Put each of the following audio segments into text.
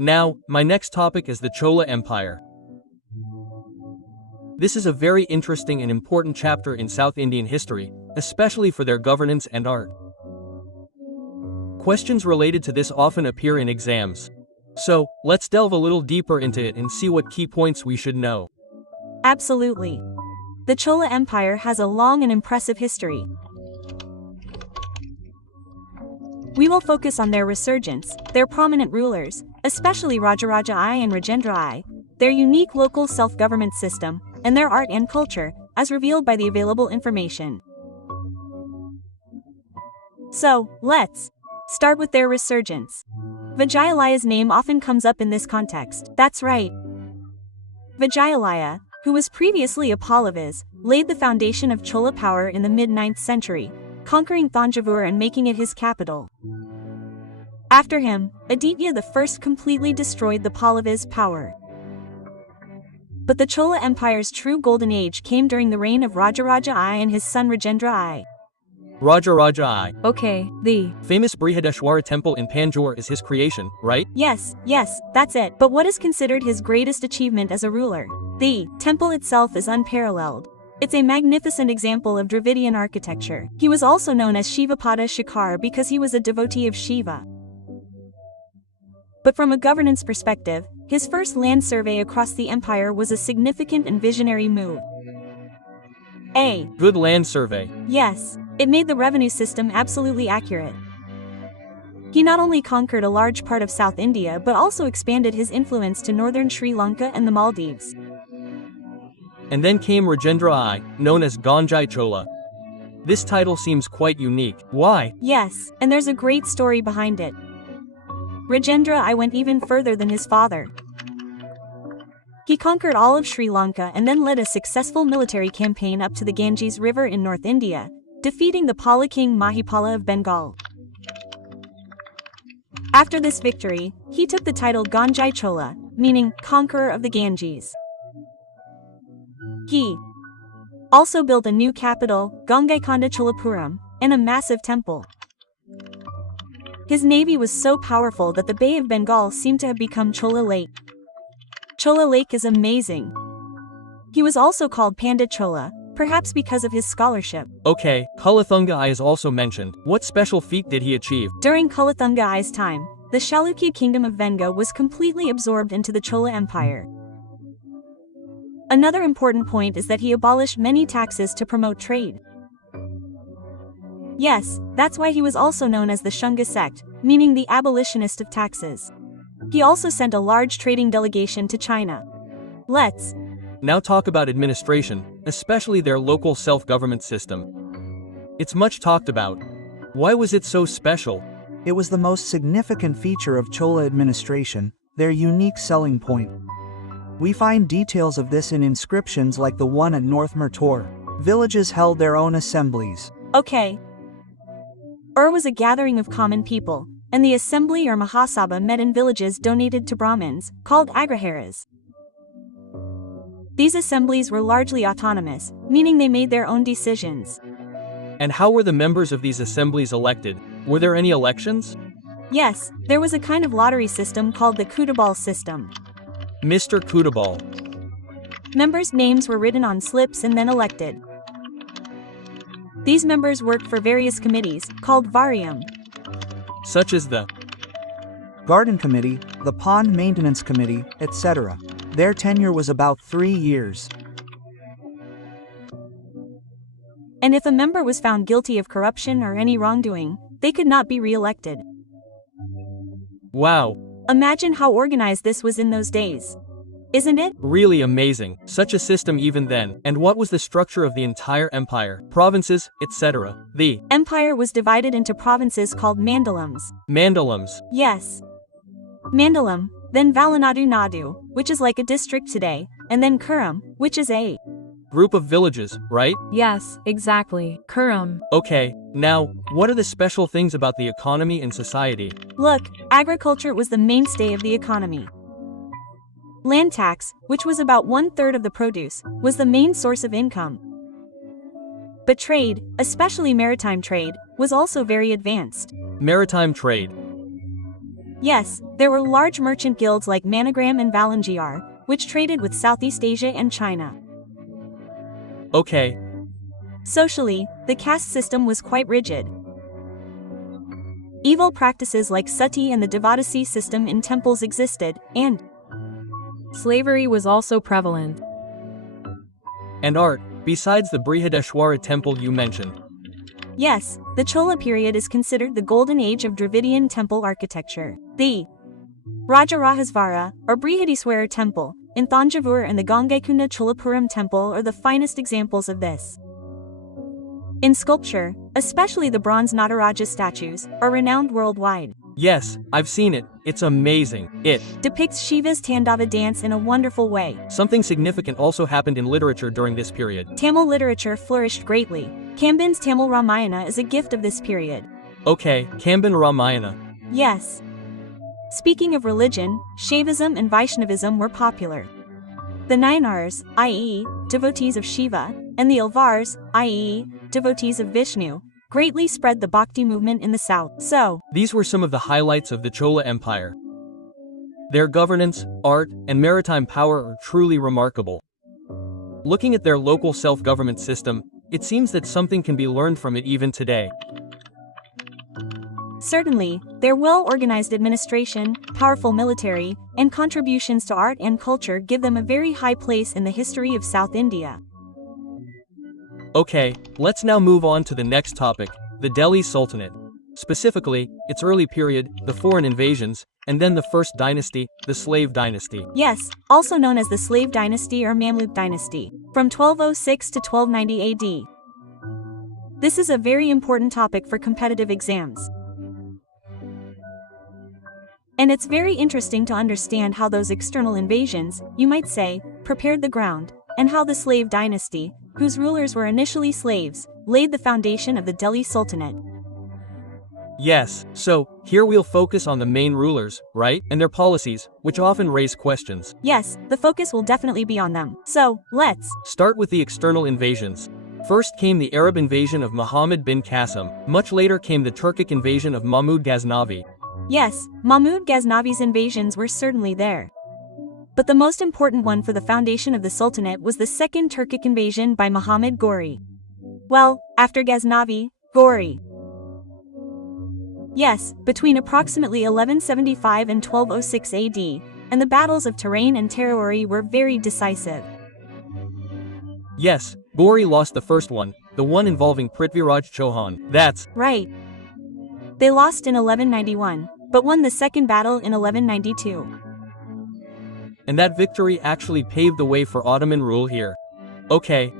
Now, my next topic is the Chola Empire. This is a very interesting and important chapter in South Indian history, especially for their governance and art. Questions related to this often appear in exams. So, let's delve a little deeper into it and see what key points we should know. Absolutely. The Chola Empire has a long and impressive history. We will focus on their resurgence, their prominent rulers, especially Rajaraja I and Rajendra I, their unique local self-government system, and their art and culture, as revealed by the available information. So, let's start with their resurgence. Vijayalaya's name often comes up in this context. That's right. Vijayalaya, who was previously a Pallavis, laid the foundation of Chola power in the mid-9th century, conquering Thanjavur and making it his capital. After him, Aditya I completely destroyed the Pallavis' power. But the Chola Empire's true golden age came during the reign of Rajaraja I and his son Rajendra I. Rajaraja I. Okay, the famous Brihadeshwara temple in Panjore is his creation, right? Yes, that's it. But what is considered his greatest achievement as a ruler? The temple itself is unparalleled. It's a magnificent example of Dravidian architecture. He was also known as Shivapada Shikhar because he was a devotee of Shiva. But from a governance perspective, his first land survey across the empire was a significant and visionary move. A good land survey. Yes, it made the revenue system absolutely accurate. He not only conquered a large part of South India but also expanded his influence to northern Sri Lanka and the Maldives. And then came Rajendra I, known as Ganjai Chola. This title seems quite unique. Why? Yes, and there's a great story behind it. Rajendra I went even further than his father. He conquered all of Sri Lanka and then led a successful military campaign up to the Ganges River in North India, defeating the Pala king Mahipala of Bengal. After this victory, he took the title Ganjai Chola, meaning conqueror of the Ganges. He also built a new capital, Gangaikonda Cholapuram, and a massive temple. His navy was so powerful that the Bay of Bengal seemed to have become Chola Lake. Chola Lake is amazing. He was also called Pandit Chola, perhaps because of his scholarship. Okay, Kulathunga I is also mentioned. What special feat did he achieve? During Kulathunga I's time, the Chalukya kingdom of Venga was completely absorbed into the Chola Empire. Another important point is that he abolished many taxes to promote trade. Yes, that's why he was also known as the Shunga sect, meaning the abolitionist of taxes. He also sent a large trading delegation to China. Let's now talk about administration, especially their local self-government system. It's much talked about. Why was it so special? It was the most significant feature of Chola administration, their unique selling point. We find details of this in inscriptions like the one at North Mertor. Villages held their own assemblies. Okay. Was a gathering of common people, and the assembly or Mahasabha met in villages donated to Brahmins, called Agraharas. These assemblies were largely autonomous, meaning they made their own decisions. And how were the members of these assemblies elected? Were there any elections? Yes, there was a kind of lottery system called the Kudabal system. Mr. Kudabal. Members' names were written on slips and then elected. These members worked for various committees, called Varium. Such as the Garden Committee, the Pond Maintenance Committee, etc. Their tenure was about 3 years. And if a member was found guilty of corruption or any wrongdoing, they could not be re-elected. Wow. Imagine how organized this was in those days. Isn't it? Really amazing, such a system even then. And what was the structure of the entire empire? Provinces, etc. The empire was divided into provinces called mandalams. Mandalams. Yes. Mandalam, then Valanadu Nadu, which is like a district today, and then Kuram, which is a group of villages, right? Yes, exactly. Kuram. Okay, now, what are the special things about the economy and society? Look, agriculture was the mainstay of the economy. Land tax, which was about 1/3 of the produce, was the main source of income. But trade, especially maritime trade, was also very advanced. Maritime trade. Yes, there were large merchant guilds like Manigram and Valangiar, which traded with Southeast Asia and China. Okay, Socially, the caste system was quite rigid. Evil practices like sati and the devadasi system in temples existed, and Slavery was also prevalent. and art, besides the Brihadeshwara temple you mentioned. yes, the Chola period is considered the golden age of Dravidian temple architecture. The Rajarahasvara, or Brihadiswara temple, in Thanjavur and the Gangaikonda Cholapuram temple are the finest examples of this. In sculpture, especially the bronze Nataraja statues, are renowned worldwide. Yes, I've seen it. It's amazing. It Depicts Shiva's Tandava dance in a wonderful way. Something significant also happened in literature during this period. Tamil literature flourished greatly. Kambin's Tamil Ramayana is a gift of this period. Okay, Kambin Ramayana. Yes. Speaking of religion, Shaivism and Vaishnavism were popular. The Nayanars, i.e., devotees of Shiva, and the Alvars, i.e., devotees of Vishnu, greatly spread the Bhakti movement in the south. So, These were some of the highlights of the Chola Empire. Their governance, art, and maritime power are truly remarkable. Looking at their local self-government system, it seems that something can be learned from it even today. certainly, their well-organized administration, powerful military, and contributions to art and culture give them a very high place in the history of South India. Okay, let's now move on to the next topic, the Delhi Sultanate. Specifically, its early period, the foreign invasions, and then the first dynasty, the slave dynasty. Yes, also known as the Slave Dynasty or Mamluk Dynasty, from 1206 to 1290 AD. This is a very important topic for competitive exams. And it's very interesting to understand how those external invasions, you might say, prepared the ground, and how the Slave Dynasty, whose rulers were initially slaves, laid the foundation of the Delhi Sultanate. Yes, so, here we'll focus on the main rulers, right? And their policies, which often raise questions. Yes, the focus will definitely be on them. So, let's Start with the external invasions. First came the Arab invasion of Muhammad bin Qasim. Much later came the Turkic invasion of Mahmud Ghaznavi. Yes, Mahmud Ghaznavi's invasions were certainly there. But the most important one for the foundation of the Sultanate was the second Turkic invasion by Muhammad Ghori. Well, after Ghaznavi, Ghori. Yes, between approximately 1175 and 1206 AD, and the battles of Tarain and Taraori were very decisive. Yes, Ghori lost the first one, the one involving Prithviraj Chauhan. That's Right. They lost in 1191, but won the second battle in 1192. and that victory actually paved the way for Ottoman rule here. Okay,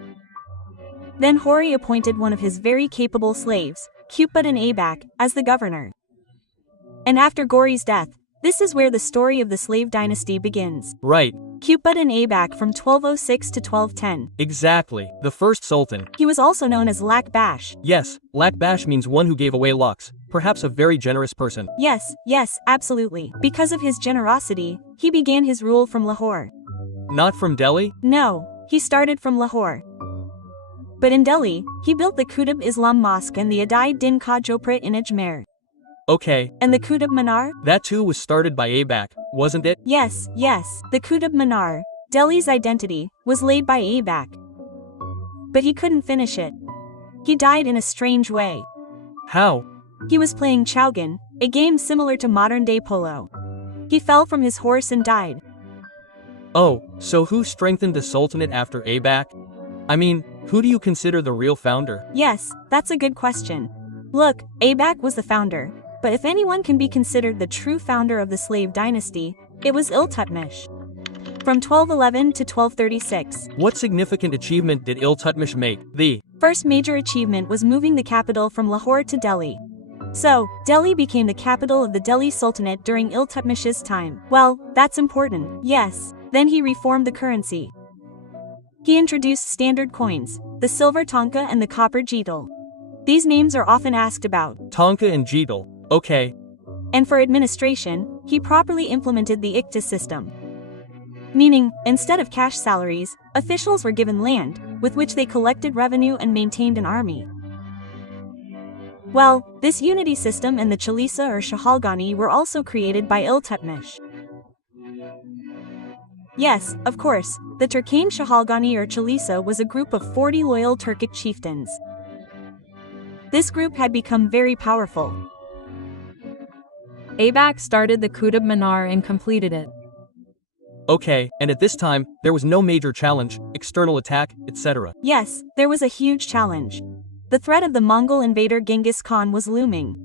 Then Hori appointed one of his very capable slaves, Cupid and Abac, as the governor. And after Ghori's death, this is where the story of the slave dynasty begins. right, Cupid and Abac from 1206 to 1210. exactly, the first sultan. He was also known as Lak Bash. Yes, Lakbash means one who gave away locks, perhaps a very generous person. Yes, absolutely. Because of his generosity, he began his rule from Lahore. Not from Delhi? No, he started from Lahore. But in Delhi, he built the Qutb Islam Mosque and the Adai Din Ka Jhopra in Ajmer. Okay, And the Qutb Minar? that too was started by Abac, wasn't it? Yes, the Qutb Minar, Delhi's identity, was laid by Abac. But he couldn't finish it. He died in a strange way. How? He was playing Chowgan, a game similar to modern-day polo. He fell from his horse and died. Oh, so who strengthened the Sultanate after Abac? I mean, who do you consider the real founder? Yes, that's a good question. Look, Abac was the founder, but if anyone can be considered the true founder of the slave dynasty, it was Iltutmish. From 1211 to 1236. What significant achievement did Iltutmish make? The First major achievement was moving the capital from Lahore to Delhi. So, Delhi became the capital of the Delhi Sultanate during Iltutmish's time. Well, that's important, yes. Then he reformed the currency. He introduced standard coins, the silver tanka and the copper jeetal. These names are often asked about. Tonka and Jeetal. Okay, And for administration, he properly implemented the Ikta system. Meaning, instead of cash salaries, officials were given land, with which they collected revenue and maintained an army. Well, this unity system and the Chalisa or Shahalgani were also created by Iltutmish. Yes, of course, the Turkane Shahalgani or Chalisa was a group of 40 loyal Turkic chieftains. This group had become very powerful. Aybak started the Qutb Minar and completed it. Okay, and at this time, there was no major challenge, external attack, etc. Yes, there was a huge challenge. The threat of the Mongol invader Genghis Khan was looming.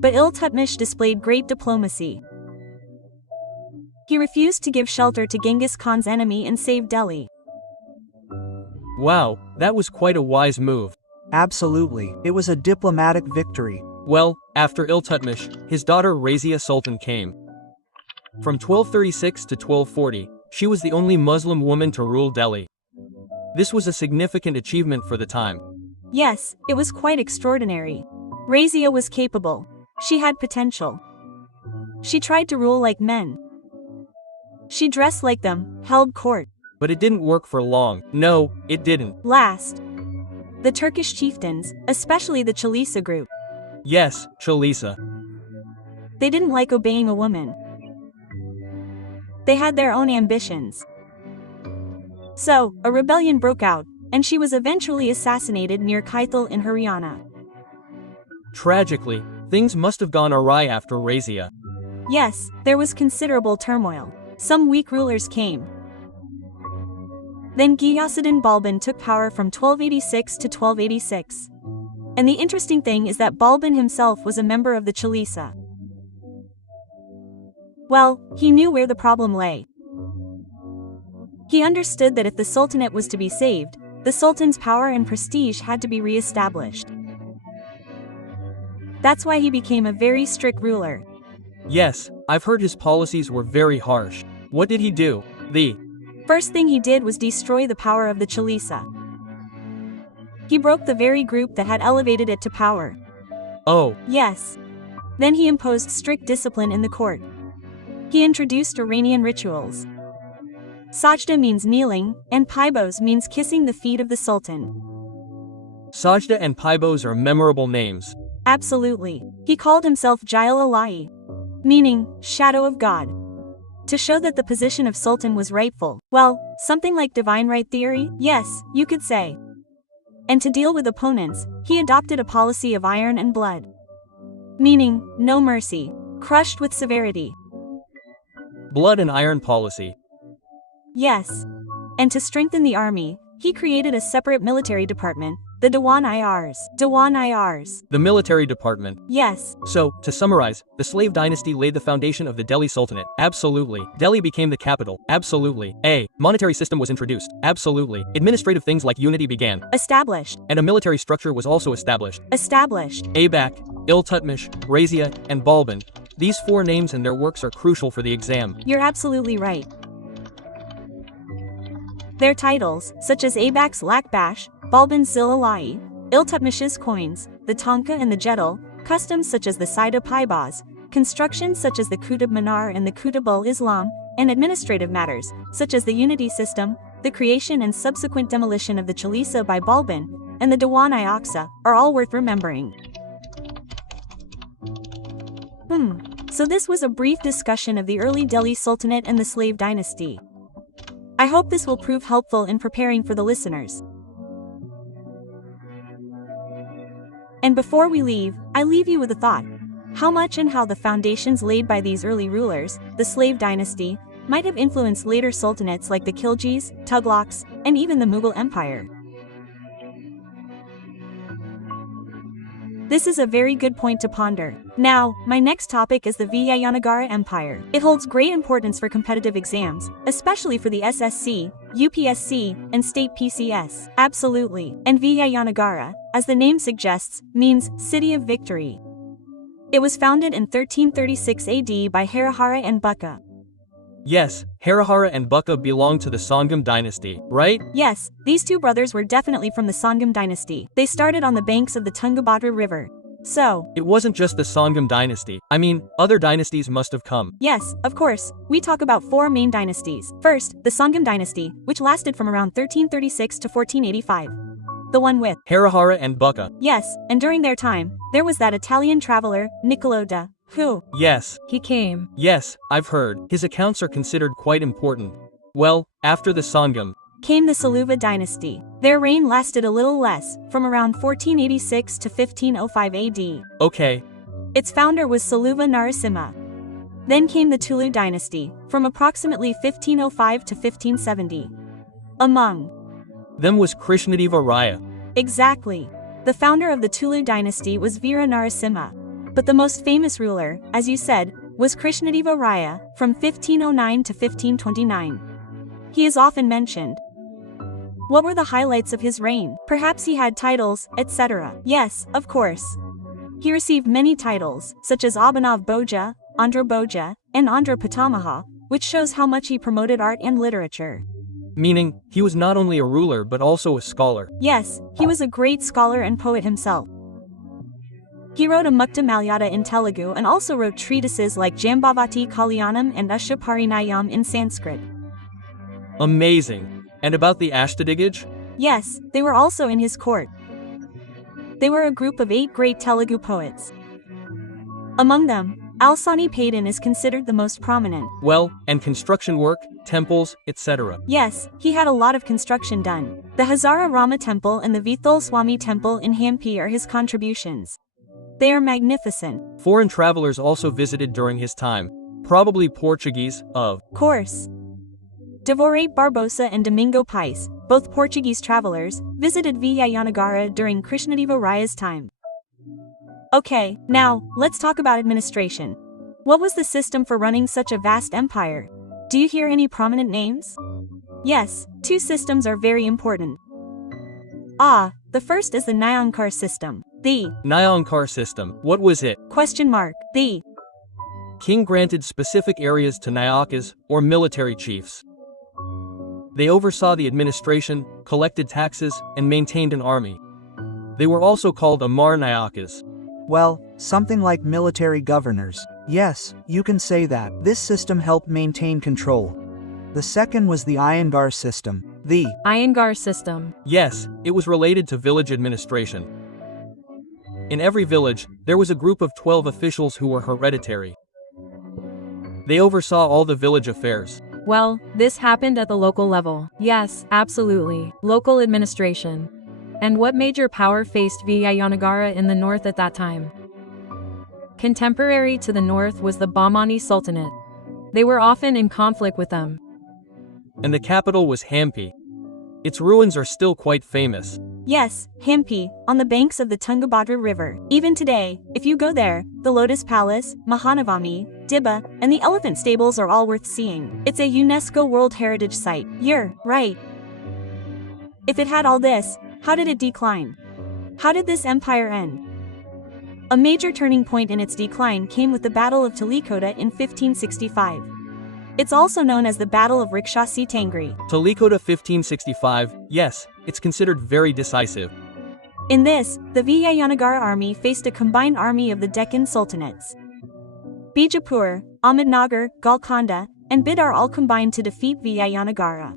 But Iltutmish displayed great diplomacy. He refused to give shelter to Genghis Khan's enemy and saved Delhi. Wow, that was quite a wise move. Absolutely, it was a diplomatic victory. Well, after Iltutmish, his daughter Razia Sultan came. From 1236 to 1240, she was the only Muslim woman to rule Delhi. This was a significant achievement for the time. Yes, it was quite extraordinary. Razia was capable. She had potential. She tried to rule like men. She dressed like them, held court. But it didn't work for long. No, it didn't. Last, the Turkish chieftains, especially the Chalisa group, Yes, Chalisa. they didn't like obeying a woman. They had their own ambitions. So, a rebellion broke out, and she was eventually assassinated near Kaithal in Haryana. Tragically, things must have gone awry after Razia. Yes, there was considerable turmoil. Some weak rulers came. Then Ghiyasuddin Balban took power from 1286 to 1286. And the interesting thing is that Balban himself was a member of the Chalisa. Well, he knew where the problem lay. He understood that if the Sultanate was to be saved, the Sultan's power and prestige had to be re-established. That's why he became a very strict ruler. Yes, I've heard his policies were very harsh. What did he do? The First thing he did was destroy the power of the Chalisa. He broke the very group that had elevated it to power. Oh, Yes. Then he imposed strict discipline in the court. He introduced Iranian rituals. Sajda means kneeling, and Paibos means kissing the feet of the Sultan. Sajda and Paibos are memorable names. Absolutely. He called himself Jail Ilahi, meaning shadow of God. To show that the position of Sultan was rightful. Well, something like divine right theory? Yes, you could say. And to deal with opponents, he adopted a policy of iron and blood. Meaning, no mercy, crushed with severity. Blood and iron policy. Yes. And to strengthen the army, he created a separate military department, the Diwan-i-Ars. Diwan-i-Ars. The military department. Yes. So, to summarize, the slave dynasty laid the foundation of the Delhi Sultanate. Absolutely. Delhi became the capital. Absolutely. A monetary system was introduced. Absolutely. Administrative things like unity began. Established. And a military structure was also established. Established. Aybak, Iltutmish, Razia, and Balban. These four names and their works are crucial for the exam. You're absolutely right. Their titles, such as Aybak's Lakbash, Balban's Zil-Ilahi, Iltutmish's coins, the Tonka and the Jedal, customs such as the Saida Paibas, constructions such as the Qutb Minar and the Qutb ul-Islam, and administrative matters, such as the unity system, the creation and subsequent demolition of the Chalisa by Balban, and the Diwan-i-Aqsa, are all worth remembering. So this was a brief discussion of the early Delhi Sultanate and the slave dynasty. I hope this will prove helpful in preparing for the listeners. And before we leave, I leave you with a thought. How much and how the foundations laid by these early rulers, the slave dynasty, might have influenced later sultanates like the Khiljis, Tughlaqs, and even the Mughal Empire. This is a very good point to ponder. Now, my next topic is the Vijayanagara Empire. It holds great importance for competitive exams, especially for the SSC, UPSC, and state PCS. Absolutely. And Vijayanagara, as the name suggests, means City of Victory. It was founded in 1336 AD by Harihara and Bukka. Yes, Harihara and Bukka belonged to the Sangam dynasty, right? Yes, these two brothers were definitely from the Sangam dynasty. They started on the banks of the Tungabhadra River. So, It wasn't just the Sangam dynasty. I mean, other dynasties must have come. yes, of course, we talk about four main dynasties. First, the Sangam dynasty, which lasted from around 1336 to 1485. The one with Harihara and Bucca. yes, and during their time, there was that Italian traveler, Niccolo da, who Yes, He came. yes, I've heard. His accounts are considered quite important. Well, after the Sangam, came the Saluva dynasty. Their reign lasted a little less, from around 1486 to 1505 AD. okay, Its founder was Saluva Narasimha. Then came the Tulu dynasty, from approximately 1505 to 1570. Among them was Krishnadeva Raya. exactly. The founder of the Tulu dynasty was Veera Narasimha. But the most famous ruler, as you said, was Krishnadeva Raya, from 1509 to 1529. He is often mentioned. What were the highlights of his reign? Perhaps he had titles, etc. Yes, of course. He received many titles, such as Abhinav Bhoja, Andhra Bhoja, and Andhra Pitamaha, which shows how much he promoted art and literature. Meaning, he was not only a ruler but also a scholar. Yes, he was a great scholar and poet himself. He wrote a Mukta Malyata in Telugu and also wrote treatises like Jambavati Kalyanam and Ashtaparinayam in Sanskrit. Amazing. And about the Ashtadigaj? Yes, they were also in his court. They were a group of 8 great Telugu poets. Among them, Alsani Payton is considered the most prominent. Well, and construction work, temples, etc. Yes, he had a lot of construction done. The Hazara Rama Temple and the Vithal Swami Temple in Hampi are his contributions. They are magnificent. Foreign travelers also visited during his time, probably Portuguese, of Course. Devorate Barbosa and Domingo Pais, both Portuguese travelers, visited Vijayanagara during Krishnadeva Raya's time. Okay, now, let's talk about administration. What was the system for running such a vast empire? Do you hear any prominent names? Yes, 2 systems are very important. The first is the Nyankar system. The Nyankar system. What was it? The King granted specific areas to Nayakas, or military chiefs. They oversaw the administration, collected taxes, and maintained an army. They were also called Amar Nayakas. Well, something like military governors. Yes, you can say that. This system helped maintain control. The second was the Iyengar system. The Iyengar system. Yes, it was related to village administration. In every village, there was a group of 12 officials who were hereditary. They oversaw all the village affairs. Well, this happened at the local level. Yes, absolutely. Local administration. And what major power faced Vijayanagara in the north at that time? Contemporary to the north was the Bahmani Sultanate. They were often in conflict with them. And the capital was Hampi. Its ruins are still quite famous. Yes, Hampi, on the banks of the Tungabhadra River. Even today, if you go there, the Lotus Palace, Mahanavami, Dibba, and the elephant stables are all worth seeing. It's a UNESCO World Heritage Site. You're right. If it had all this, how did it decline? How did this empire end? A major turning point in its decline came with the Battle of Talikota in 1565. It's also known as the Battle of Rakshasi Tangri. Talikota 1565, yes, it's considered very decisive. In this, the Vijayanagara army faced a combined army of the Deccan Sultanates. Bijapur, Ahmednagar, Golconda, and Bidar all combined to defeat Vijayanagara.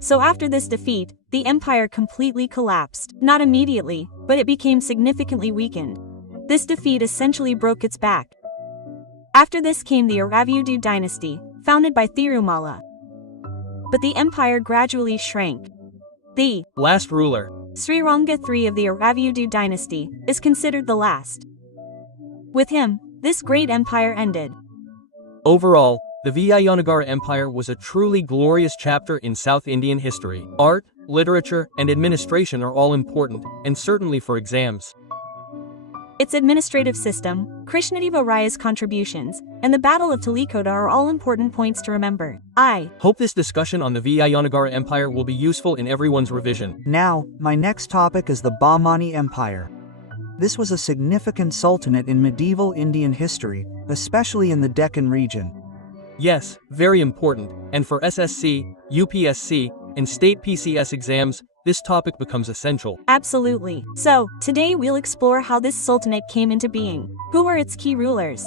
So after this defeat, the empire completely collapsed. Not immediately, but it became significantly weakened. This defeat essentially broke its back. After this came the Aravyudu dynasty, founded by Thirumala. But the empire gradually shrank. The last ruler, Sriranga III of the Aravyudu dynasty, is considered the last. With him, this great empire ended. Overall, the Vijayanagara Empire was a truly glorious chapter in South Indian history. Art, literature, and administration are all important, and certainly for exams. Its administrative system, Krishnadeva Raya's contributions, and the Battle of Talikota are all important points to remember. I hope this discussion on the Vijayanagara Empire will be useful in everyone's revision. Now, my next topic is the Bahmani Empire. This was a significant sultanate in medieval Indian history, especially in the Deccan region. Yes, very important, and for SSC, UPSC, and state PCS exams, this topic becomes essential. Absolutely. So, today we'll explore how this sultanate came into being. Who were its key rulers?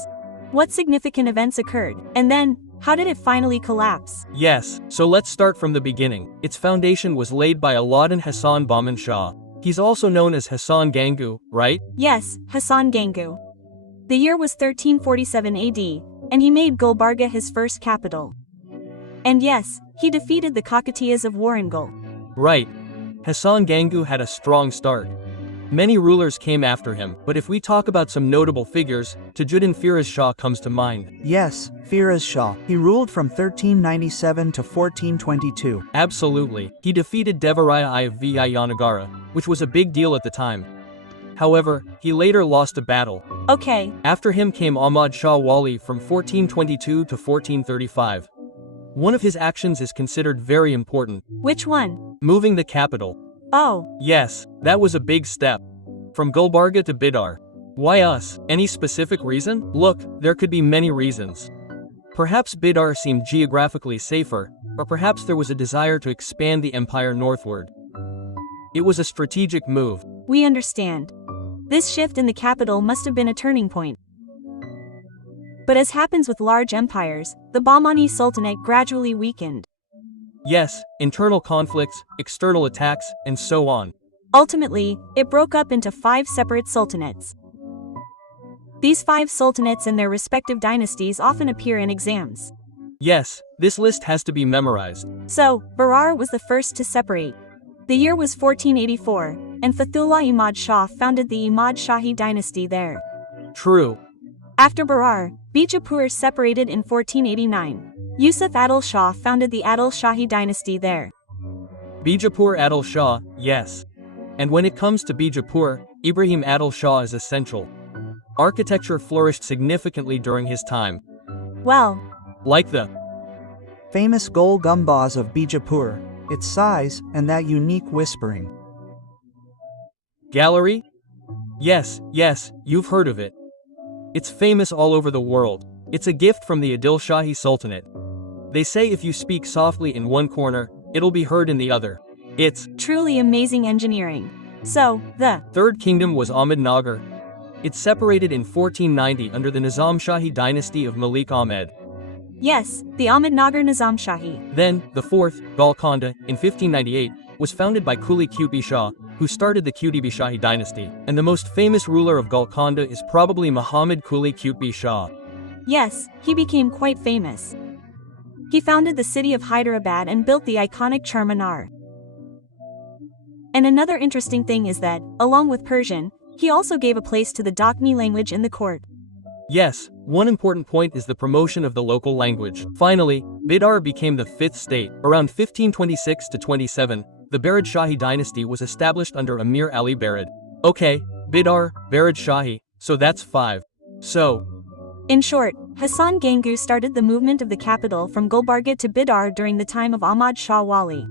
What significant events occurred? And then, how did it finally collapse? Yes, so let's start from the beginning. Its foundation was laid by Alauddin Hassan Bahman Shah. He's also known as Hassan Gangu, right? Yes, Hassan Gangu. The year was 1347 AD, and he made Gulbarga his first capital. And yes, he defeated the Kakatiyas of Warangal. Right. Hassan Gangu had a strong start. Many rulers came after him, but if we talk about some notable figures, Tajuddin Firoz Shah comes to mind. Yes, Firoz Shah. He ruled from 1397 to 1422. Absolutely. He defeated Devaraya I of Vijayanagara, which was a big deal at the time. However, he later lost a battle. Okay. After him came Ahmad Shah Wali from 1422 to 1435. One of his actions is considered very important. Which one? Moving the capital. Oh. Yes, that was a big step. From Gulbarga to Bidar. Why us? Any specific reason? Look, there could be many reasons. Perhaps Bidar seemed geographically safer, or perhaps there was a desire to expand the empire northward. It was a strategic move. We understand. This shift in the capital must have been a turning point. But as happens with large empires, the Bahmani Sultanate gradually weakened. Yes, internal conflicts, external attacks, and so on. Ultimately, it broke up into 5 separate sultanates. These 5 sultanates and their respective dynasties often appear in exams. Yes, this list has to be memorized. So, Berar was the first to separate. The year was 1484, and Fathullah Imad Shah founded the Imad Shahi dynasty there. True. After Berar, Bijapur separated in 1489. Yusuf Adil Shah founded the Adil Shahi dynasty there. Bijapur Adil Shah, yes. And when it comes to Bijapur, Ibrahim Adil Shah is essential. Architecture flourished significantly during his time. Well, Like the Famous Gol Gumbaz of Bijapur, its size, and that unique whispering. gallery? Yes, you've heard of it. It's famous all over the world. It's a gift from the Adil Shahi Sultanate. They say if you speak softly in one corner, it'll be heard in the other. It's truly amazing engineering. So, the Third Kingdom was Ahmednagar. It separated in 1490 under the Nizam Shahi dynasty of Malik Ahmed. Yes, the Ahmednagar Nizam Shahi. Then, the fourth, Golconda, in 1598, was founded by Quli Qutb Shah, who started the Qutb Shahi dynasty, and the most famous ruler of Golconda is probably Muhammad Quli Qutb Shah. Yes, he became quite famous. He founded the city of Hyderabad and built the iconic Charminar. And another interesting thing is that, along with Persian, he also gave a place to the Dakni language in the court. Yes, one important point is the promotion of the local language. Finally, Bidar became the fifth state. Around 1526 to 27, the Barid Shahi dynasty was established under Amir Ali Barid. Okay, Bidar, Barid Shahi, so that's 5. So, in short, Hassan Gangu started the movement of the capital from Gulbarga to Bidar during the time of Ahmad Shah Wali.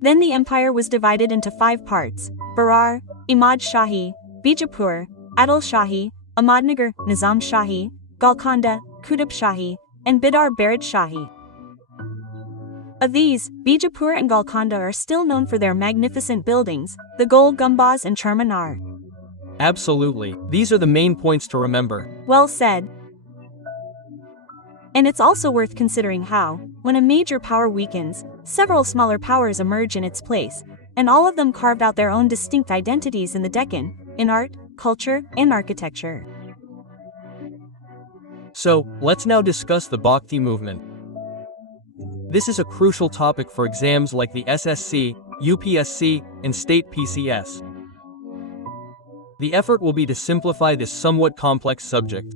Then the empire was divided into 5 parts: Berar, Imad Shahi, Bijapur, Adil Shahi, Ahmadnagar, Nizam Shahi, Golconda, Qutb Shahi, and Bidar Barid Shahi. Of these, Bijapur and Golconda are still known for their magnificent buildings, the Gol Gumbaz and Charminar. absolutely, these are the main points to remember. Well said. And it's also worth considering how, when a major power weakens, several smaller powers emerge in its place, and all of them carved out their own distinct identities in the Deccan, in art, culture, and architecture. So, let's now discuss the Bhakti movement. This is a crucial topic for exams like the SSC, UPSC, and State PCS. The effort will be to simplify this somewhat complex subject.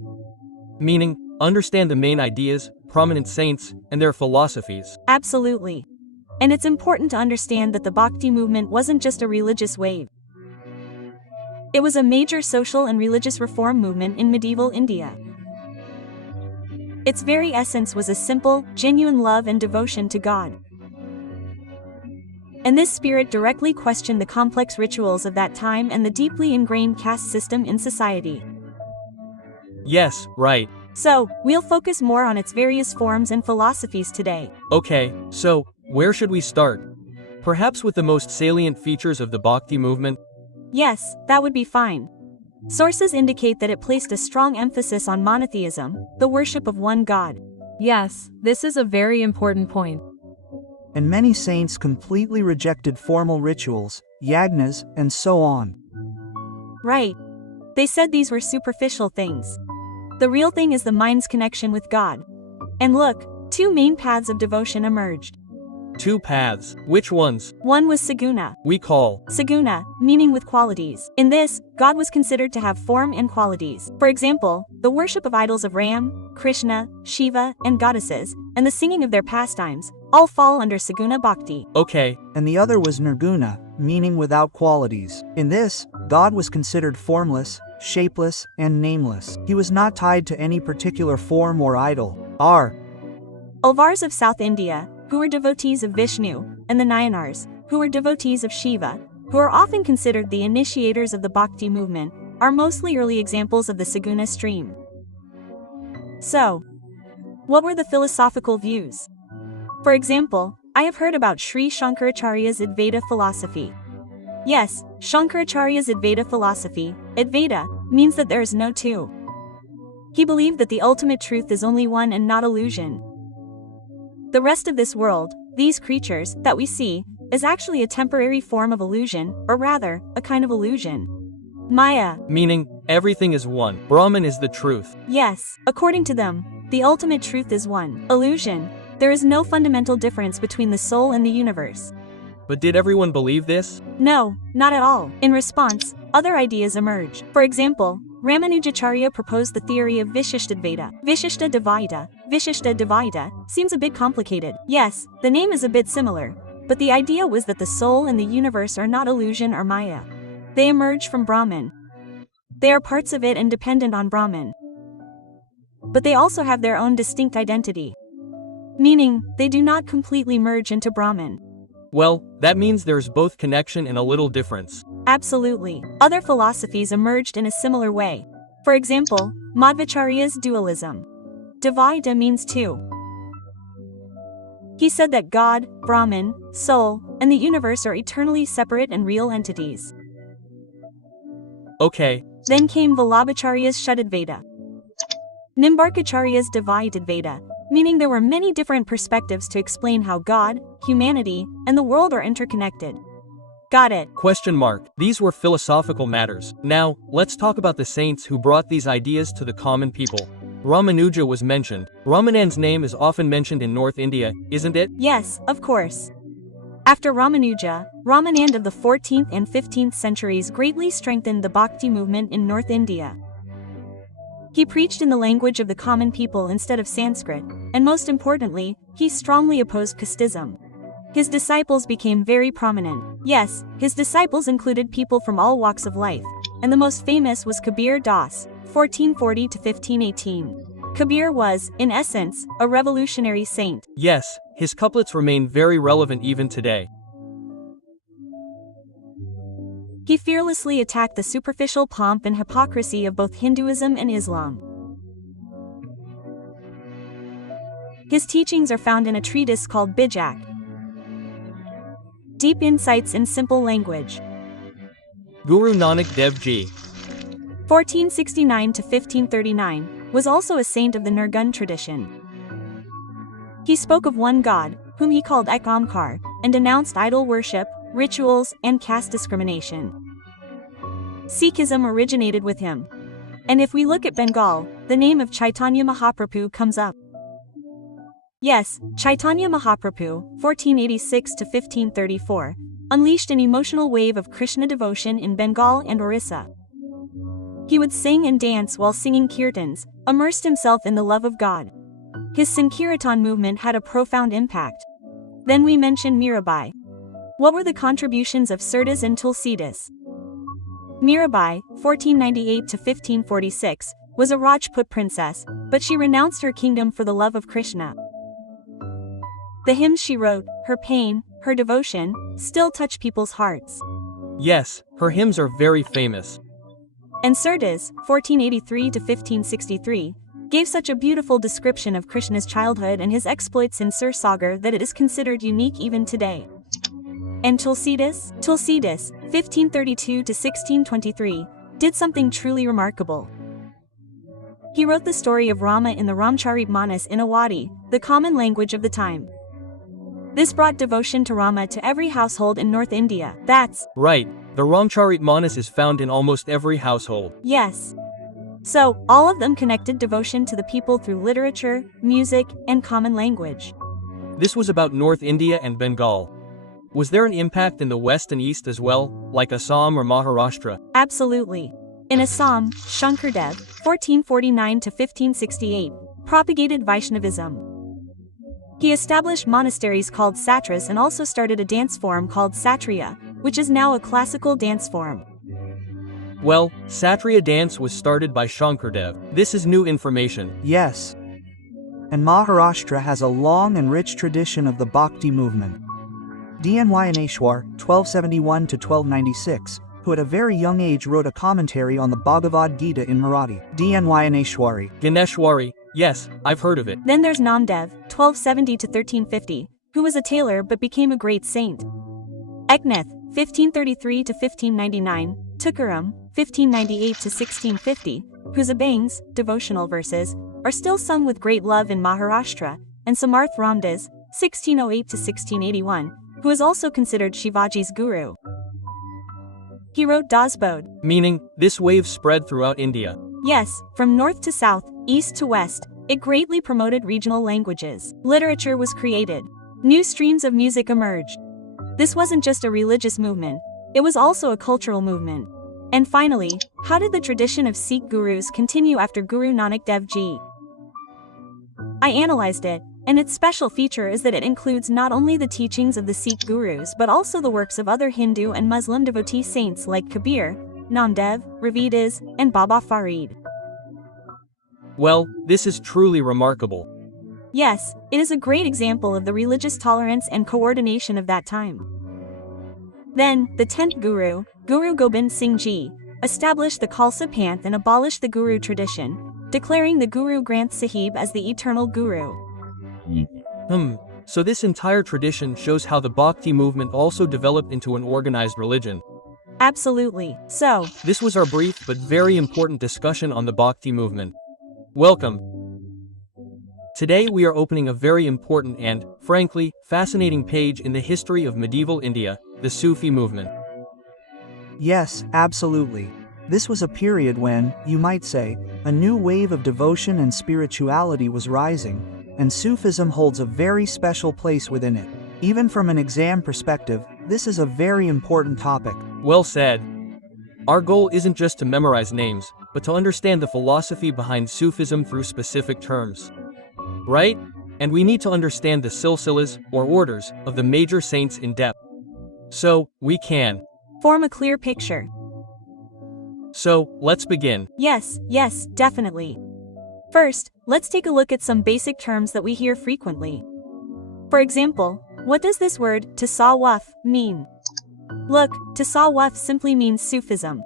Meaning, understand the main ideas, prominent saints, and their philosophies. Absolutely. And it's important to understand that the Bhakti movement wasn't just a religious wave. It was a major social and religious reform movement in medieval India. Its very essence was a simple, genuine love and devotion to God. And this spirit directly questioned the complex rituals of that time and the deeply ingrained caste system in society. Yes, right. So, we'll focus more on its various forms and philosophies today. Okay, so, where should we start? Perhaps with the most salient features of the Bhakti movement? Yes, that would be fine. Sources indicate that it placed a strong emphasis on monotheism, the worship of one God. Yes, this is a very important point. and many saints completely rejected formal rituals, yagnas, and so on. Right. They said these were superficial things. The real thing is the mind's connection with God. And look, two main paths of devotion emerged. Two paths. Which ones? One was Saguna. We call Saguna, meaning with qualities. In this, God was considered to have form and qualities. For example, the worship of idols of Ram, Krishna, Shiva, and goddesses, and the singing of their pastimes, all fall under Saguna Bhakti. Okay. And the other was Nirguna, meaning without qualities. In this, God was considered formless, shapeless, and nameless. He was not tied to any particular form or idol. Alvars of South India, who were devotees of Vishnu, and the Nayanars, who were devotees of Shiva, who are often considered the initiators of the Bhakti movement, are mostly early examples of the Saguna stream. So, what were the philosophical views? For example, I have heard about Sri Shankaracharya's Advaita philosophy. Yes, Shankaracharya's Advaita philosophy, Advaita, means that there is no two. He believed that the ultimate truth is only one and not illusion. The rest of this world, these creatures that we see, is actually a temporary form of illusion, or rather, a kind of illusion. Maya. Meaning, everything is one. Brahman is the truth. Yes, according to them, the ultimate truth is one. Illusion. There is no fundamental difference between the soul and the universe. But did everyone believe this? No, not at all. In response, other ideas emerge. For example, Ramanujacharya proposed the theory of Vishishtadvaita. Vishishtadvaita seems a bit complicated. Yes, the name is a bit similar, but the idea was that the soul and the universe are not illusion or Maya. They emerge from Brahman. They are parts of it and dependent on Brahman. But they also have their own distinct identity. Meaning, they do not completely merge into Brahman. Well, that means there's both connection and a little difference. Absolutely. Other philosophies emerged in a similar way. For example, Madhvacharya's dualism. Dvaita means two. He said that God, Brahman, soul, and the universe are eternally separate and real entities. Okay. Then came Vallabhacharya's Shuddhadvaita. Nimbarkacharya's Dvaitadvaita, meaning there were many different perspectives to explain how God, humanity, and the world are interconnected. Got it. Question mark. These were philosophical matters. Now, let's talk about the saints who brought these ideas to the common people. Ramanuja was mentioned. Ramanand's name is often mentioned in North India, isn't it? Yes, of course. After Ramanuja, Ramanand of the 14th and 15th centuries greatly strengthened the Bhakti movement in North India. He preached in the language of the common people instead of Sanskrit, and most importantly, he strongly opposed casteism. His disciples became very prominent. Yes, his disciples included people from all walks of life, and the most famous was Kabir Das, 1440 to 1518. Kabir was, in essence, a revolutionary saint. Yes, his couplets remain very relevant even today. He fearlessly attacked the superficial pomp and hypocrisy of both Hinduism and Islam. His teachings are found in a treatise called Bijak. Deep insights in simple language. Guru Nanak Dev Ji, 1469 to 1539, was also a saint of the Nirgun tradition. He spoke of one God, whom he called Ek Omkar, and denounced idol worship, rituals, and caste discrimination. Sikhism originated with him. And if we look at Bengal, the name of Chaitanya Mahaprabhu comes up. Yes, Chaitanya Mahaprabhu, 1486 to 1534, unleashed an emotional wave of Krishna devotion in Bengal and Orissa. He would sing and dance while singing kirtans, immersed himself in the love of God. His Sankirtan movement had a profound impact. Then we mention Mirabai. What were the contributions of Surdas and Tulsidas? Mirabai, 1498 to 1546, was a Rajput princess, but she renounced her kingdom for the love of Krishna. The hymns she wrote, her pain, her devotion, still touch people's hearts. yes, her hymns are very famous. And Surdas, 1483 to 1563, gave such a beautiful description of Krishna's childhood and his exploits in Sursagar that it is considered unique even today. And Tulsidas, 1532 to 1623, did something truly remarkable. He wrote the story of Rama in the Ramcharitmanas in Awadhi, the common language of the time. This brought devotion to Rama to every household in North India. That's Right, the Ramcharitmanas is found in almost every household. yes. So, all of them connected devotion to the people through literature, music, and common language. This was about North India and Bengal. Was there an impact in the West and East as well, like Assam or Maharashtra? Absolutely. In Assam, Shankardev, 1449 to 1568, propagated Vaishnavism. He established monasteries called satras and also started a dance form called Satriya, which is now a classical dance form. Well, Satriya dance was started by Shankardev. This is new information. Yes. And Maharashtra has a long and rich tradition of the Bhakti movement. Dnyaneshwar, 1271 to 1296, who at a very young age wrote a commentary on the Bhagavad Gita in Marathi. Dnyaneshwari. Ganeshwari, yes, I've heard of it. Then there's Namdev, 1270 to 1350, who was a tailor but became a great saint. Eknath, 1533 to 1599, Tukaram, 1598 to 1650, whose Abangs, devotional verses, are still sung with great love in Maharashtra, and Samarth Ramdas, 1608 to 1681, who is also considered Shivaji's guru. He wrote Dasbodh, Meaning, this wave spread throughout India. yes, from north to south, east to west. It greatly promoted regional languages. Literature was created. New streams of music emerged. This wasn't just a religious movement, it was also a cultural movement. And finally, how did the tradition of Sikh gurus continue after Guru Nanak Dev Ji? I analyzed it, and its special feature is that it includes not only the teachings of the Sikh gurus but also the works of other Hindu and Muslim devotee saints like Kabir, Namdev, Ravidas, and Baba Farid. Well, this is truly remarkable. Yes, it is a great example of the religious tolerance and coordination of that time. Then, the 10th Guru, Guru Gobind Singh Ji, established the Khalsa Panth and abolished the Guru tradition, declaring the Guru Granth Sahib as the eternal Guru. So this entire tradition shows how the Bhakti movement also developed into an organized religion. Absolutely. So, This was our brief but very important discussion on the Bhakti movement. Welcome. Today we are opening a very important and, frankly, fascinating page in the history of medieval India, the Sufi movement. Yes, absolutely. This was a period when, you might say, a new wave of devotion and spirituality was rising, and Sufism holds a very special place within it. Even from an exam perspective, this is a very important topic. Well said. Our goal isn't just to memorize names, but to understand the philosophy behind Sufism through specific terms. Right? And we need to understand the silsilas, or orders, of the major saints in depth. So, we can. form a clear picture. So, let's begin. Yes, definitely. First, let's take a look at some basic terms that we hear frequently. For example, what does this word, tasawwuf, mean? Look, tasawwuf simply means Sufism.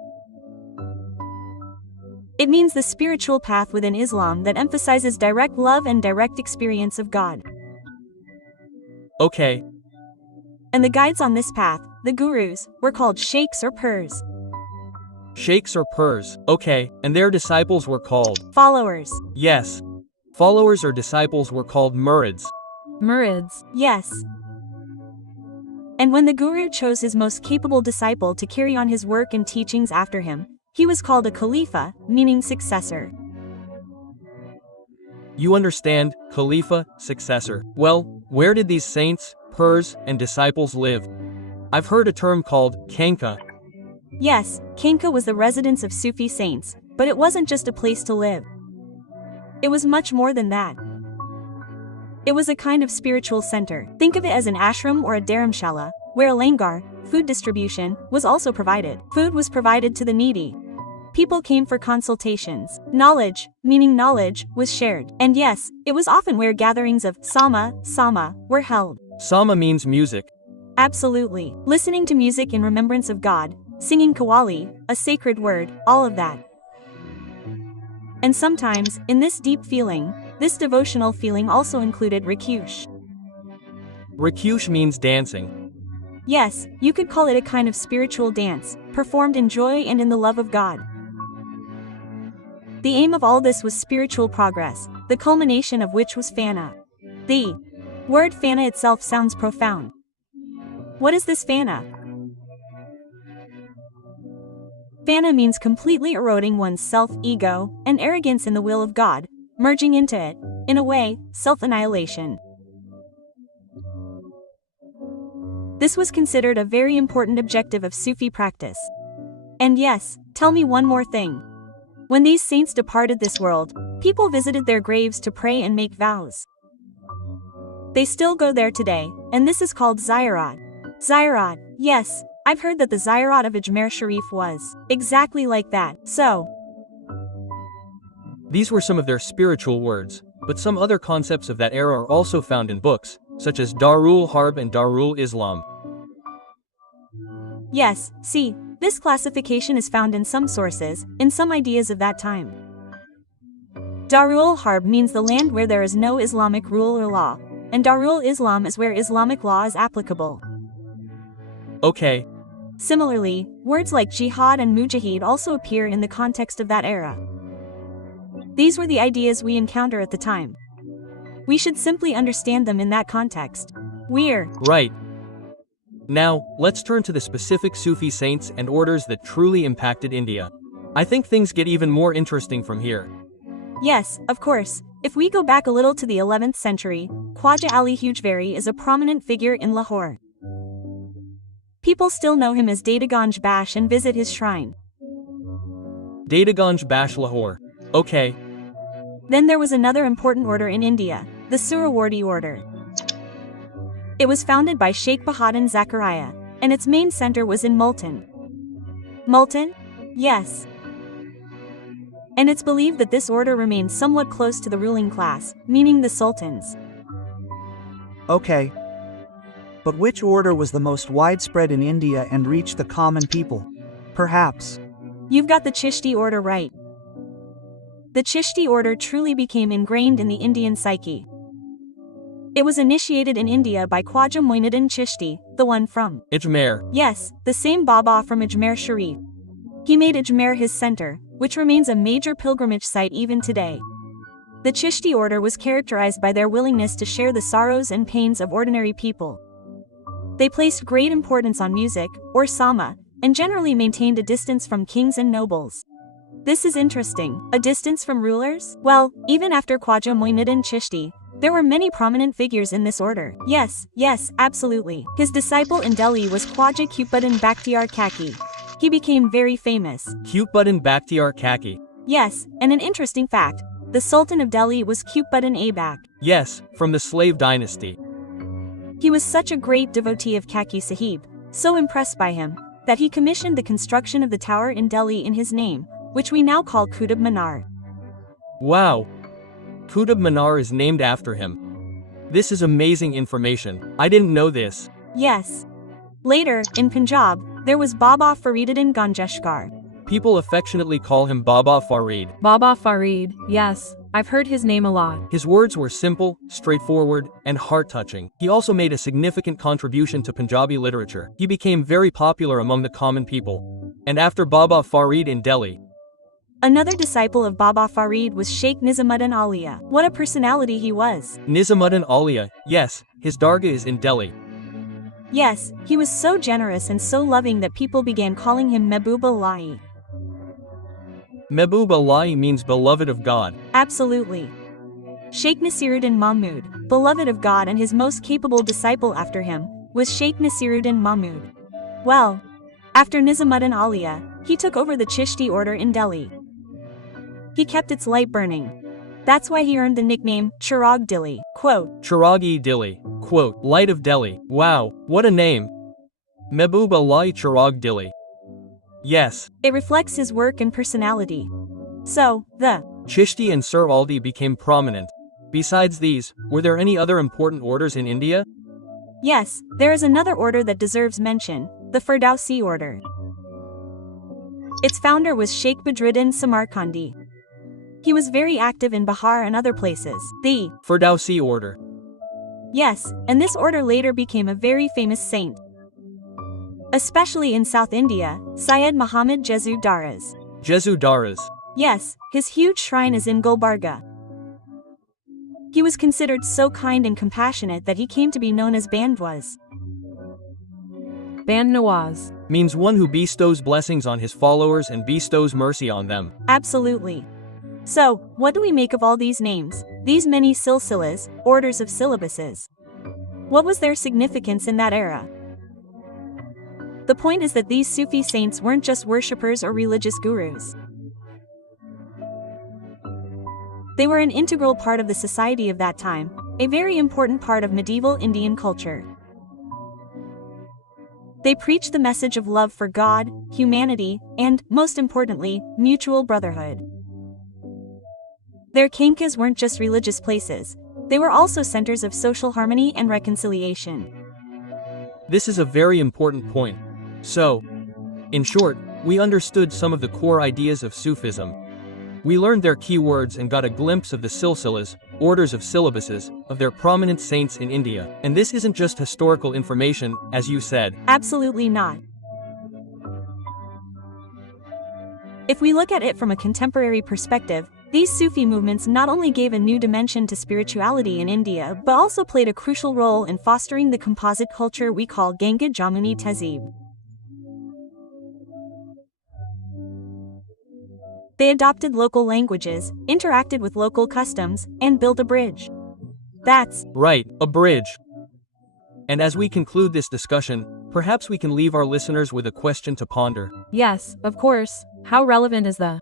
It means the spiritual path within Islam that emphasizes direct love and direct experience of God. Okay, And the guides on this path, the gurus, were called sheikhs or pirs. sheikhs or pirs, okay, and their disciples were called. Followers. Yes. Followers or disciples were called murids. Murids. Yes. And when the guru chose his most capable disciple to carry on his work and teachings after him, he was called a khalifa, meaning successor. You understand, Khalifa, successor. Well, where did these saints, pirs, and disciples live? I've heard a term called Kanka. Yes, Kanka was the residence of Sufi saints, but it wasn't just a place to live. It was much more than that. It was a kind of spiritual center. Think of it as an ashram or a dharamshala, where a langar, food distribution, was also provided. Food was provided to the needy. People came for consultations. Knowledge, meaning knowledge, was shared. And yes, it was often where gatherings of sama, were held. Sama means music. Absolutely. Listening to music in remembrance of God, singing Qawwali, a sacred word, all of that. And sometimes, in this deep feeling, this devotional feeling also included rakush. Rakush means dancing. Yes, you could call it a kind of spiritual dance, performed in joy and in the love of God. The aim of all this was spiritual progress, the culmination of which was fana. The Word fana itself sounds profound. What is this fana? Fana means completely eroding one's self-ego and arrogance in the will of God, merging into it, in a way, self-annihilation. This was considered a very important objective of Sufi practice. And yes, tell me one more thing. When these saints departed this world, people visited their graves to pray and make vows. They still go there today, and this is called ziyarat. Ziyarat, yes, I've heard that the ziyarat of Ajmer Sharif was exactly like that, so. These were some of their spiritual words, but some other concepts of that era are also found in books, such as Darul Harb and Darul Islam. Yes, see, this classification is found in some sources, in some ideas of that time. Darul Harb means the land where there is no Islamic rule or law, and Darul Islam is where Islamic law is applicable. Okay. Similarly, words like jihad and mujahid also appear in the context of that era. These were the ideas we encounter at the time. We should simply understand them in that context. Right. Now, let's turn to the specific Sufi saints and orders that truly impacted India. I think things get even more interesting from here. Yes, of course. If we go back a little to the 11th century, Khwaja Ali Hujveri is a prominent figure in Lahore. People still know him as Dataganj Bash and visit his shrine. Dataganj Bash Lahore. Okay. Then there was another important order in India, the Surawardi order. It was founded by Sheikh Bahadur Zakaria, and its main center was in Multan. Multan? Yes. And it's believed that this order remained somewhat close to the ruling class, meaning the sultans. Okay. But which order was the most widespread in India and reached the common people? Perhaps. You've got the Chishti order right. The Chishti order truly became ingrained in the Indian psyche. It was initiated in India by Khwaja Moinuddin Chishti, the one from Ajmer. Yes, the same Baba from Ajmer Sharif. He made Ajmer his center, which remains a major pilgrimage site even today. The Chishti order was characterized by their willingness to share the sorrows and pains of ordinary people. They placed great importance on music, or sama, and generally maintained a distance from kings and nobles. This is interesting. A distance from rulers? Well, even after Khwaja Moinuddin Chishti, there were many prominent figures in this order. Yes, absolutely. His disciple in Delhi was Khwaja Qutbuddin Bakhtiar Kaki. He became very famous. Qutbuddin Bakhtiar Kaki. Yes, and an interesting fact, the Sultan of Delhi was Qutbuddin Aibak. Yes, from the slave dynasty. He was such a great devotee of Kaki Sahib, so impressed by him, that he commissioned the construction of the tower in Delhi in his name, which we now call Qutub Minar. Wow. Qutub Minar is named after him. This is amazing information. I didn't know this. Yes. Later, in Punjab, there was Baba Fariduddin Ganjeshkar. People affectionately call him Baba Farid. Baba Farid, yes, I've heard his name a lot. His words were simple, straightforward, and heart-touching. He also made a significant contribution to Punjabi literature. He became very popular among the common people. And after Baba Farid in Delhi, another disciple of Baba Farid was Sheikh Nizamuddin Aulia. What a personality he was. Nizamuddin Aulia, yes, his dargah is in Delhi. Yes, he was so generous and so loving that people began calling him Mehboob Allahi. Mehboob Allahi means beloved of God. Absolutely. Sheikh Nasiruddin Mahmud, beloved of God, and his most capable disciple after him, was Sheikh Nasiruddin Mahmud. Well, after Nizamuddin Aulia, he took over the Chishti order in Delhi. He kept its light burning. That's why he earned the nickname Chirag Dili. Quote, Chirag-e-Dili. Quote, Light of Delhi. Wow, what a name. Mehboob Allahi Chirag Dili. Yes. It reflects his work and personality. So, the Chishti and Sur Aldi became prominent. Besides these, were there any other important orders in India? Yes, there is another order that deserves mention, the Ferdowsi order. Its founder was Sheikh Badruddin Samarkandi. He was very active in Bihar and other places. The Ferdowsi order. Yes, and this order later became a very famous saint. Especially in South India, Syed Muhammad Jezu Daras. Jezu Daras. Yes, his huge shrine is in Gulbarga. He was considered so kind and compassionate that he came to be known as Bandwas. Band Nawaz. Means one who bestows blessings on his followers and bestows mercy on them. Absolutely. So, what do we make of all these names, these many silsilas, orders of syllabuses? What was their significance in that era? The point is that these Sufi saints weren't just worshippers or religious gurus. They were an integral part of the society of that time, a very important part of medieval Indian culture. They preached the message of love for God, humanity, and, most importantly, mutual brotherhood. Their khanqahs weren't just religious places, they were also centers of social harmony and reconciliation. This is a very important point. So, in short, we understood some of the core ideas of Sufism. We learned their key words and got a glimpse of the silsilas, orders of syllabuses, of their prominent saints in India. And this isn't just historical information, as you said. Absolutely not. If we look at it from a contemporary perspective, these Sufi movements not only gave a new dimension to spirituality in India but also played a crucial role in fostering the composite culture we call Ganga Jamuni Tehzeeb. They adopted local languages, interacted with local customs, and built a bridge. That's right, a bridge. And as we conclude this discussion, perhaps we can leave our listeners with a question to ponder. Yes, of course. How relevant is the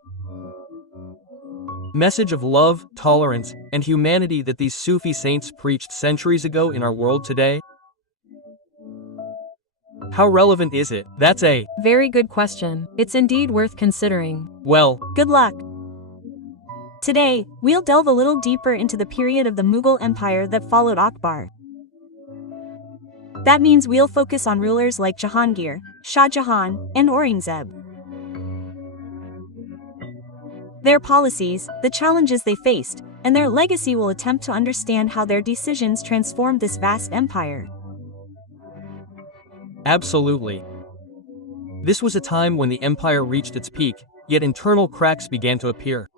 message of love, tolerance, and humanity that these Sufi saints preached centuries ago in our world today? How relevant is it? That's a very good question. It's indeed worth considering. Well, good luck. Today, we'll delve a little deeper into the period of the Mughal Empire that followed Akbar. That means we'll focus on rulers like Jahangir, Shah Jahan, and Aurangzeb. Their policies, the challenges they faced, and their legacy will attempt to understand how their decisions transformed this vast empire. Absolutely. This was a time when the empire reached its peak, yet internal cracks began to appear.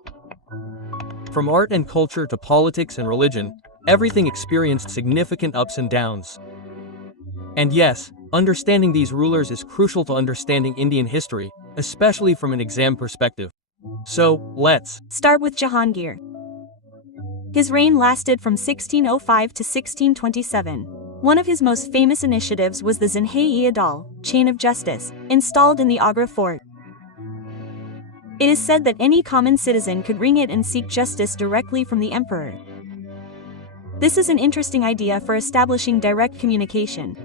From art and culture to politics and religion, everything experienced significant ups and downs. And yes, understanding these rulers is crucial to understanding Indian history, especially from an exam perspective. So, let's start with Jahangir. His reign lasted from 1605 to 1627. One of his most famous initiatives was the Zinhai-e-Adal, chain of justice, installed in the Agra fort. It is said that any common citizen could ring it and seek justice directly from the emperor. This is an interesting idea for establishing direct communication.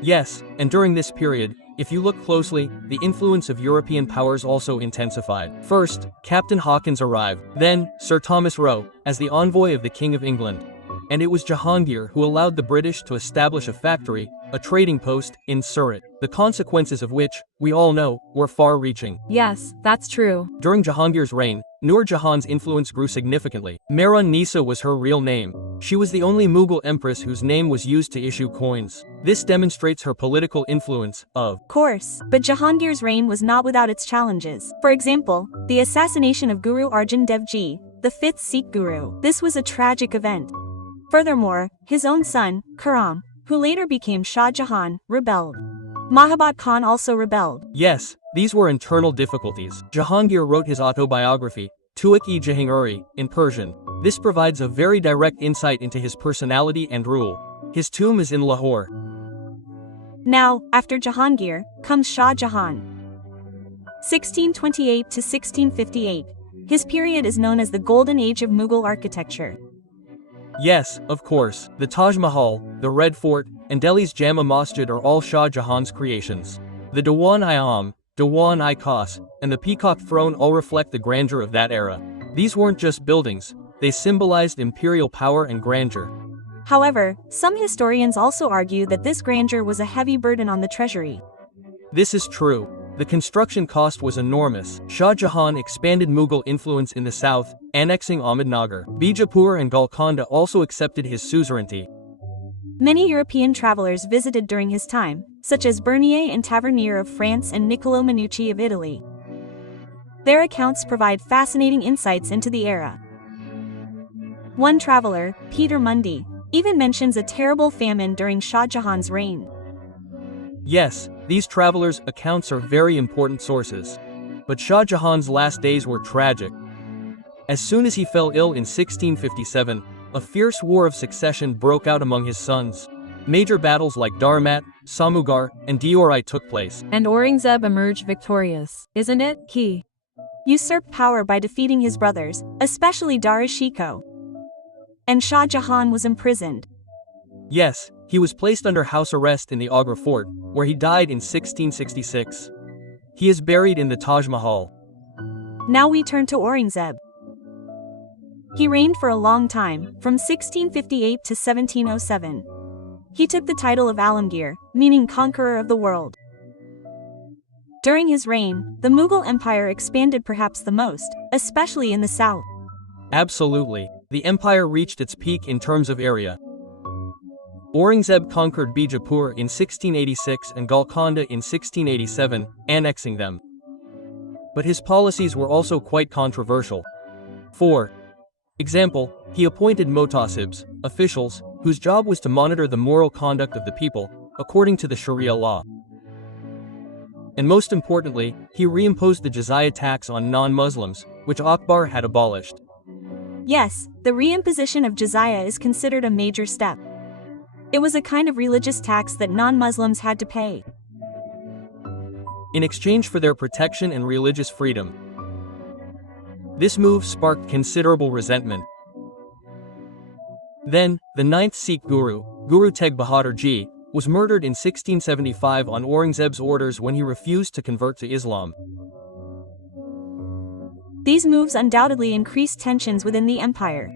Yes, and during this period, if you look closely, the influence of European powers also intensified. First, Captain Hawkins arrived, then, Sir Thomas Roe, as the envoy of the King of England. And it was Jahangir who allowed the British to establish a factory, a trading post, in Surat, the consequences of which, we all know, were far-reaching. Yes, that's true. During Jahangir's reign, Nur Jahan's influence grew significantly. Mehran Nisa was her real name. She was the only Mughal empress whose name was used to issue coins. This demonstrates her political influence, of course, but Jahangir's reign was not without its challenges. For example, the assassination of Guru Arjan Dev Ji, the fifth Sikh guru. This was a tragic event. Furthermore, his own son, Khurram, who later became Shah Jahan, rebelled. Mahabat Khan also rebelled. Yes, these were internal difficulties. Jahangir wrote his autobiography, Tuak-e-Jahangiri, in Persian. This provides a very direct insight into his personality and rule. His tomb is in Lahore. Now, after Jahangir, comes Shah Jahan. 1628 to 1658. His period is known as the Golden Age of Mughal architecture. Yes, of course, the Taj Mahal, the Red Fort, and Delhi's Jama Masjid are all Shah Jahan's creations. The Diwan-i-Am, Diwan-i-Khas, and the Peacock Throne all reflect the grandeur of that era. These weren't just buildings, they symbolized imperial power and grandeur. However, some historians also argue that this grandeur was a heavy burden on the treasury. This is true. The construction cost was enormous. Shah Jahan expanded Mughal influence in the south, annexing Ahmednagar. Bijapur and Golconda also accepted his suzerainty. Many European travelers visited during his time, such as Bernier and Tavernier of France and Niccolò Manucci of Italy. Their accounts provide fascinating insights into the era. One traveler, Peter Mundy, even mentions a terrible famine during Shah Jahan's reign. Yes, these travelers' accounts are very important sources. But Shah Jahan's last days were tragic. As soon as he fell ill in 1657, a fierce war of succession broke out among his sons. Major battles like Dharmat, Samugar, and Deori took place. And Aurangzeb emerged victorious, isn't it? He usurped power by defeating his brothers, especially Dara Shikoh. And Shah Jahan was imprisoned. Yes, he was placed under house arrest in the Agra fort, where he died in 1666. He is buried in the Taj Mahal. Now we turn to Aurangzeb. He reigned for a long time, from 1658 to 1707. He took the title of Alamgir, meaning conqueror of the world. During his reign, the Mughal Empire expanded perhaps the most, especially in the south. Absolutely, the empire reached its peak in terms of area. Aurangzeb conquered Bijapur in 1686 and Golconda in 1687, annexing them. But his policies were also quite controversial. For example, he appointed motasibs, officials, whose job was to monitor the moral conduct of the people, according to the Sharia law. And most importantly, he reimposed the jizya tax on non-Muslims, which Akbar had abolished. Yes, the reimposition of jizya is considered a major step. It was a kind of religious tax that non-Muslims had to pay in exchange for their protection and religious freedom. This move sparked considerable resentment. Then, the 9th Sikh Guru, Guru Tegh Bahadur Ji, was murdered in 1675 on Aurangzeb's orders when he refused to convert to Islam. These moves undoubtedly increased tensions within the empire.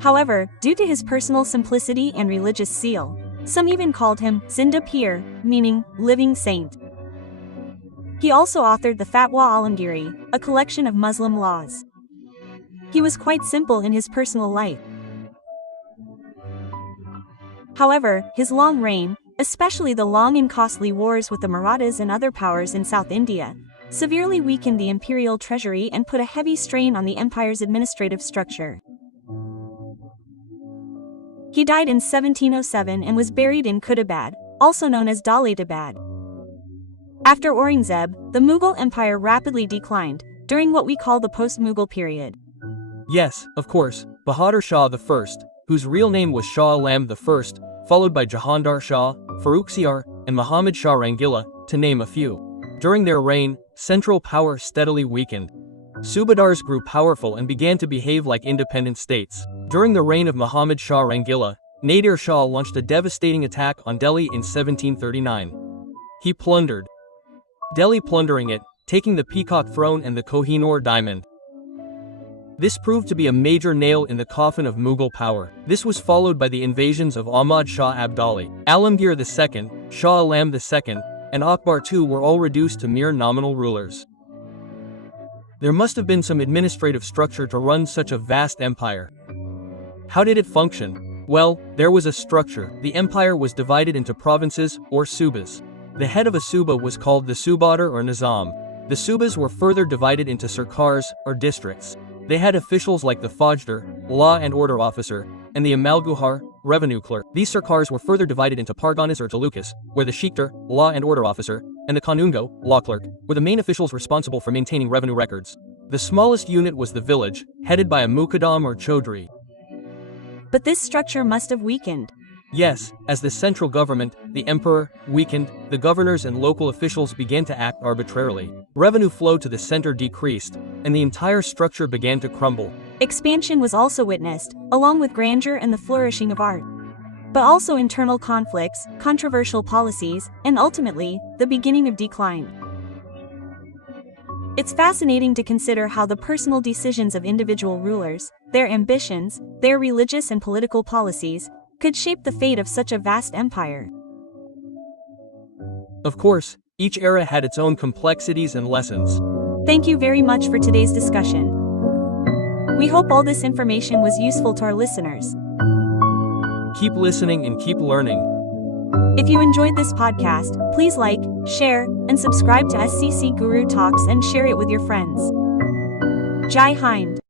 However, due to his personal simplicity and religious zeal, some even called him Zinda Pir, meaning living saint. He also authored the Fatwa Alamgiri, a collection of Muslim laws. He was quite simple in his personal life. However, his long reign, especially the long and costly wars with the Marathas and other powers in South India, severely weakened the imperial treasury and put a heavy strain on the empire's administrative structure. He died in 1707 and was buried in Kutubad, also known as Daulatabad. After Aurangzeb, the Mughal Empire rapidly declined, during what we call the post-Mughal period. Yes, of course, Bahadur Shah I, whose real name was Shah Alam I, followed by Jahandar Shah, Farrukhsiyar, and Muhammad Shah Rangila, to name a few. During their reign, central power steadily weakened. Subadars grew powerful and began to behave like independent states. During the reign of Muhammad Shah Rangila, Nadir Shah launched a devastating attack on Delhi in 1739. He plundered Delhi, plundering it, taking the Peacock Throne and the Kohinoor Diamond. This proved to be a major nail in the coffin of Mughal power. This was followed by the invasions of Ahmad Shah Abdali, Alamgir II, Shah Alam II, and Akbar II were all reduced to mere nominal rulers. There must have been some administrative structure to run such a vast empire. How did it function? Well, there was a structure. The empire was divided into provinces, or subas. The head of a suba was called the subadar or nizam. The subas were further divided into sarkars, or districts. They had officials like the Fajdar, law and order officer, and the Amalguhar, revenue clerk. These sarkars were further divided into parganas or talukas, where the Shikhdar, law and order officer, and the Kanungo, law clerk, were the main officials responsible for maintaining revenue records. The smallest unit was the village, headed by a mukaddam or chaudhry. But this structure must have weakened. Yes, as the central government, the emperor, weakened, the governors and local officials began to act arbitrarily. Revenue flow to the center decreased, and the entire structure began to crumble. Expansion was also witnessed, along with grandeur and the flourishing of art. But also internal conflicts, controversial policies, and ultimately, the beginning of decline. It's fascinating to consider how the personal decisions of individual rulers, their ambitions, their religious and political policies, could shape the fate of such a vast empire. Of course, each era had its own complexities and lessons. Thank you very much for today's discussion. We hope all this information was useful to our listeners. Keep listening and keep learning. If you enjoyed this podcast, please like, share, and subscribe to SCC Guru Talks and share it with your friends. Jai Hind.